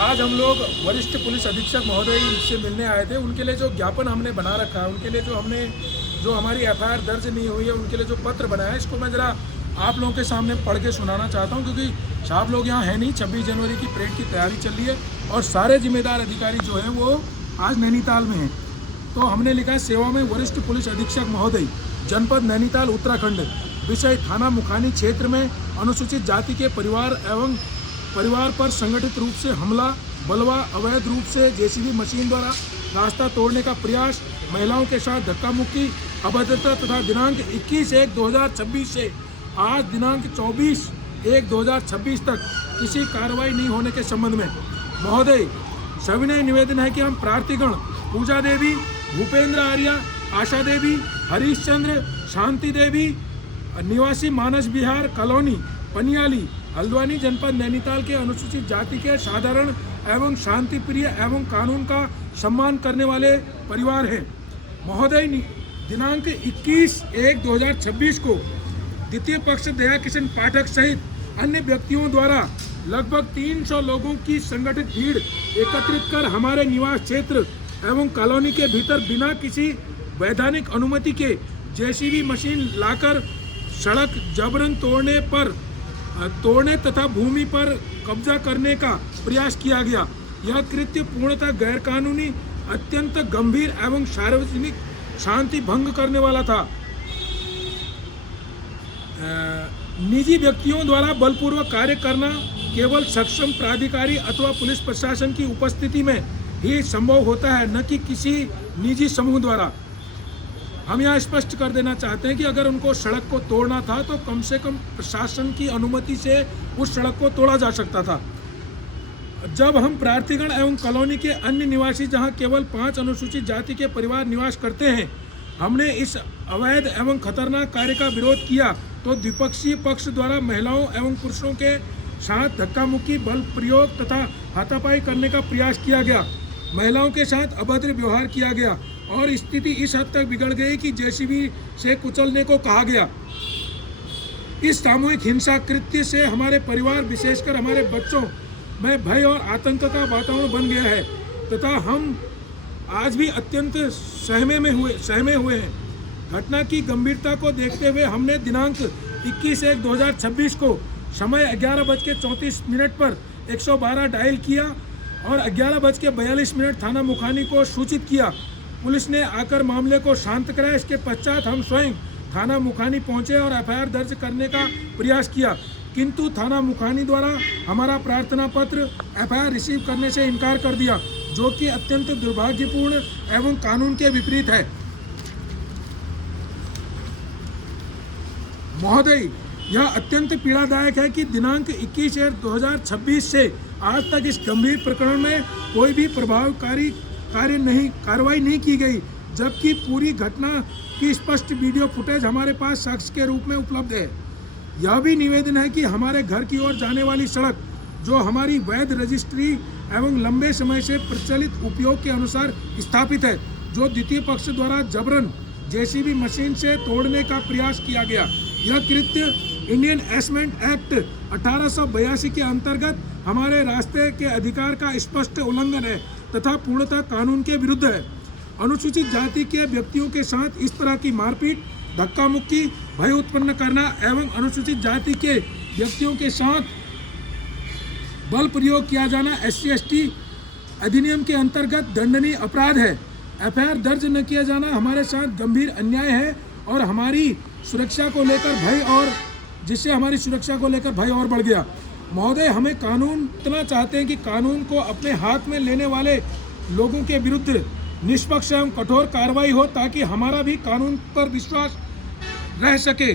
आज हम लोग वरिष्ठ पुलिस अधीक्षक महोदय से मिलने आए थे। उनके लिए जो ज्ञापन हमने बना रखा है, उनके लिए जो हमारी एफआईआर दर्ज नहीं हुई है, उनके लिए जो पत्र बनाया है, इसको मैं ज़रा आप लोगों के सामने पढ़ के सुनाना चाहता हूं, क्योंकि आप लोग यहाँ हैं नहीं। 26 जनवरी की परेड की तैयारी चल रही है और सारे जिम्मेदार अधिकारी जो हैं वो आज नैनीताल में हैं। तो हमने लिखा है, सेवा में वरिष्ठ पुलिस अधीक्षक महोदय, जनपद नैनीताल उत्तराखंड। विषय, थाना मुखानी क्षेत्र में अनुसूचित जाति के परिवार पर संगठित रूप से हमला, बलवा, अवैध रूप से जेसीबी मशीन द्वारा रास्ता तोड़ने का प्रयास, महिलाओं के साथ धक्का मुक्की, अभद्रता तथा दिनांक 21/1/2026 से आज दिनांक 24/1/2026 तक किसी कार्रवाई नहीं होने के संबंध में महोदय सविनय निवेदन है कि हम प्रार्थीगण पूजा देवी, भूपेंद्र आर्या, आशा देवी, हरीश चंद्र, शांति देवी, निवासी मानस विहार कॉलोनी, पनियाली, हल्द्वानी, जनपद नैनीताल के अनुसूचित जाति के साधारण एवं शांति प्रिय एवं कानून का सम्मान करने वाले परिवार हैं। महोदय, दिनांक 21/1/2026 को द्वितीय पक्ष दया किशन पाठक सहित अन्य व्यक्तियों द्वारा लगभग 300 लोगों की संगठित भीड़ एकत्रित कर हमारे निवास क्षेत्र एवं कॉलोनी के भीतर बिना किसी वैधानिक अनुमति के जेसीबी मशीन लाकर सड़क जबरन तोड़ने तथा भूमि पर कब्जा करने का प्रयास किया गया। यह कृत्य पूर्णतः गैरकानूनी, अत्यंत गंभीर एवं सार्वजनिक शांति भंग करने वाला था। निजी व्यक्तियों द्वारा बलपूर्वक कार्य करना केवल सक्षम प्राधिकारी अथवा पुलिस प्रशासन की उपस्थिति में ही संभव होता है, न कि किसी निजी समूह द्वारा। हम यहाँ स्पष्ट कर देना चाहते हैं कि अगर उनको सड़क को तोड़ना था तो कम से कम प्रशासन की अनुमति से उस सड़क को तोड़ा जा सकता था। जब हम प्रार्थीगण एवं कॉलोनी के अन्य निवासी, जहाँ केवल 5 अनुसूचित जाति के परिवार निवास करते हैं, हमने इस अवैध एवं खतरनाक कार्य का विरोध किया तो द्विपक्षीय पक्ष द्वारा महिलाओं एवं पुरुषों के साथ धक्का मुक्की, बल प्रयोग तथा हाथापाई करने का प्रयास किया गया। महिलाओं के साथ अभद्र व्यवहार किया गया और स्थिति इस हद तक बिगड़ गई कि जेसीबी से कुचलने को कहा गया। इस सामूहिक हिंसा कृत्य से हमारे परिवार, विशेषकर हमारे बच्चों में भय और आतंक का वातावरण बन गया है तथा हम आज भी अत्यंत सहमे हुए हैं। घटना की गंभीरता को देखते हुए हमने दिनांक 21/1/2026 को समय 11:34 पर 112 डायल किया और 11:42 थाना मुखानी को सूचित किया। पुलिस ने आकर मामले को शांत कराया। इसके पश्चात हम स्वयं थाना मुखानी पहुंचे और एफआईआर दर्ज करने का प्रयास किया, किंतु थाना मुखानी द्वारा हमारा प्रार्थना पत्र एफआईआर रिसीव करने से इनकार कर दिया, जो कि अत्यंत दुर्भाग्यपूर्ण एवं कानून के विपरीत है। महोदय, यह अत्यंत पीड़ादायक है कि दिनांक 21/1/2026 से आज तक इस गंभीर प्रकरण में कोई भी प्रभावकारी कार्रवाई नहीं की गई, जबकि पूरी घटना की स्पष्ट वीडियो फुटेज हमारे पास साक्ष्य के रूप में उपलब्ध है। यह भी निवेदन है कि हमारे घर की ओर जाने वाली सड़क, जो हमारी वैध रजिस्ट्री एवं लंबे समय से प्रचलित उपयोग के अनुसार स्थापित है, जो द्वितीय पक्ष द्वारा जबरन जेसीबी मशीन से तोड़ने का प्रयास किया गया। यह कृत्य इंडियन एसेसमेंट एक्ट 1882 के अंतर्गत हमारे रास्ते के अधिकार का स्पष्ट उल्लंघन है तथा पूर्णतः कानून के विरुद्ध है। अनुसूचित जाति के व्यक्तियों के साथ इस तरह की मारपीट, धक्का मुक्की, भय उत्पन्न करना एवं अनुसूचित जाति के व्यक्तियों के साथ बल प्रयोग किया जाना SC/ST अधिनियम के अंतर्गत दंडनीय अपराध है। एफआईआर दर्ज न किया जाना हमारे साथ गंभीर अन्याय है और हमारी सुरक्षा को लेकर भय और बढ़ गया। महोदय, हमें कानून इतना चाहते हैं कि कानून को अपने हाथ में लेने वाले लोगों के विरुद्ध निष्पक्ष एवं कठोर कार्रवाई हो, ताकि हमारा भी कानून पर विश्वास रह सके।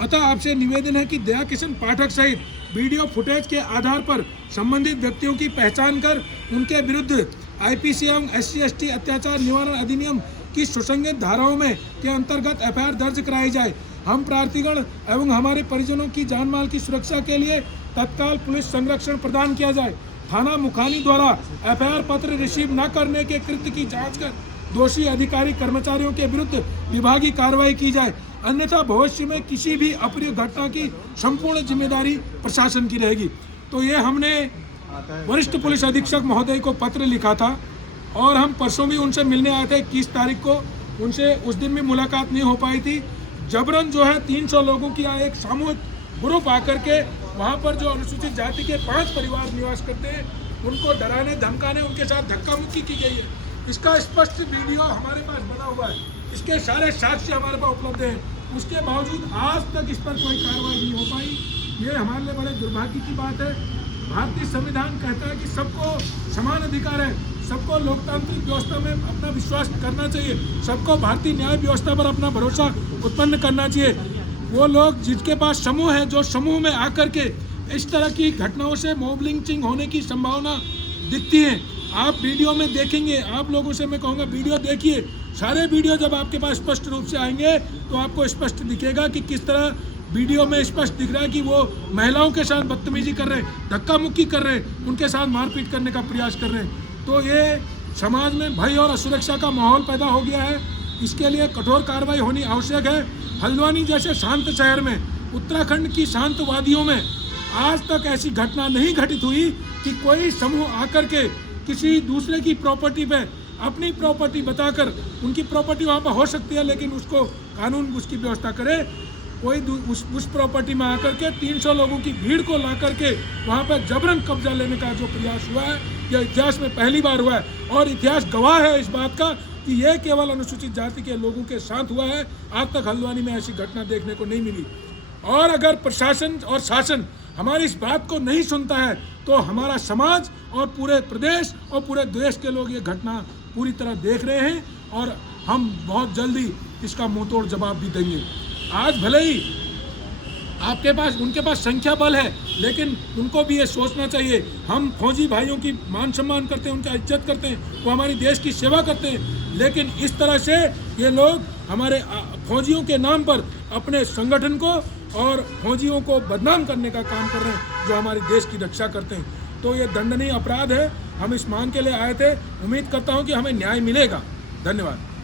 अतः आपसे निवेदन है कि दया किशन पाठक सहित वीडियो फुटेज के आधार पर संबंधित व्यक्तियों की पहचान कर उनके विरुद्ध IPC एवं SC/ST अत्याचार निवारण अधिनियम की सुसंगत धाराओं में के अंतर्गत एफआईआर दर्ज कराई जाए। हम प्रार्थीगण एवं हमारे परिजनों की जान माल की सुरक्षा के लिए तत्काल पुलिस संरक्षण प्रदान किया जाए। थाना मुखानी द्वारा एफआईआर पत्र रिसीव न करने के कृत्य की जांच कर दोषी अधिकारी कर्मचारियों के विरुद्ध विभागीय कार्रवाई की जाए, अन्यथा भविष्य में किसी भी अप्रिय घटना की संपूर्ण जिम्मेदारी प्रशासन की रहेगी। तो ये हमने वरिष्ठ पुलिस अधीक्षक महोदय को पत्र लिखा था और हम परसों भी उनसे मिलने आए थे 21 तारीख को। उनसे उस दिन भी मुलाकात नहीं हो पाई थी। जबरन जो है 300 लोगों की एक सामूहिक ग्रुप आकर के वहाँ पर जो अनुसूचित जाति के 5 परिवार निवास करते हैं उनको डराने धमकाने, उनके साथ धक्का मुक्की की गई है। इसका स्पष्ट वीडियो हमारे पास बना हुआ है, इसके सारे साक्ष्य हमारे पास उपलब्ध हैं। उसके बावजूद आज तक इस पर कोई कार्रवाई नहीं हो पाई। ये हमारे लिए बड़े दुर्भाग्य की बात है। भारतीय संविधान कहता है कि सबको समान अधिकार है, सबको लोकतांत्रिक व्यवस्था में अपना विश्वास करना चाहिए, सबको भारतीय न्याय व्यवस्था पर अपना भरोसा उत्पन्न करना चाहिए। वो लोग जिनके पास समूह है, जो समूह में आकर के इस तरह की घटनाओं से मॉब लिंचिंग होने की संभावना दिखती है। आप वीडियो में देखेंगे, आप लोगों से मैं कहूँगा वीडियो देखिए, सारे वीडियो जब आपके पास स्पष्ट रूप से आएंगे तो आपको स्पष्ट दिखेगा कि किस तरह वीडियो में स्पष्ट दिख रहा है कि वो महिलाओं के साथ बदतमीजी कर रहे हैं, धक्का मुक्की कर रहे हैं, उनके साथ मारपीट करने का प्रयास कर रहे हैं। तो ये समाज में भय और असुरक्षा का माहौल पैदा हो गया है। इसके लिए कठोर कार्रवाई होनी आवश्यक है। हल्द्वानी जैसे शांत शहर में, उत्तराखंड की शांतवादियों में आज तक ऐसी घटना नहीं घटित हुई कि कोई समूह आकर के किसी दूसरे की प्रॉपर्टी पे अपनी प्रॉपर्टी बताकर, उनकी प्रॉपर्टी वहाँ पर हो सकती है लेकिन उसको कानून उसकी व्यवस्था करे, कोई उस प्रॉपर्टी में आकर के 300 लोगों की भीड़ को ला करके वहाँ पर जबरन कब्जा लेने का जो प्रयास हुआ है, यह इतिहास में पहली बार हुआ है और इतिहास गवाह है इस बात का कि यह केवल अनुसूचित जाति के लोगों के साथ हुआ है। आज तक हल्द्वानी में ऐसी घटना देखने को नहीं मिली। और अगर प्रशासन और शासन हमारी इस बात को नहीं सुनता है तो हमारा समाज और पूरे प्रदेश और पूरे देश के लोग ये घटना पूरी तरह देख रहे हैं और हम बहुत जल्दी इसका मुंहतोड़ जवाब भी देंगे। आज भले ही आपके पास, उनके पास संख्या बल है, लेकिन उनको भी ये सोचना चाहिए, हम फौजी भाइयों की मान सम्मान करते हैं, उनकी इज्जत करते हैं, वो हमारी देश की सेवा करते हैं, लेकिन इस तरह से ये लोग हमारे फौजियों के नाम पर अपने संगठन को और फौजियों को बदनाम करने का काम कर रहे हैं जो हमारे देश की रक्षा करते हैं। तो ये दंडनीय अपराध है। हम इस मांग के लिए आए थे, उम्मीद करता हूँ कि हमें न्याय मिलेगा। धन्यवाद।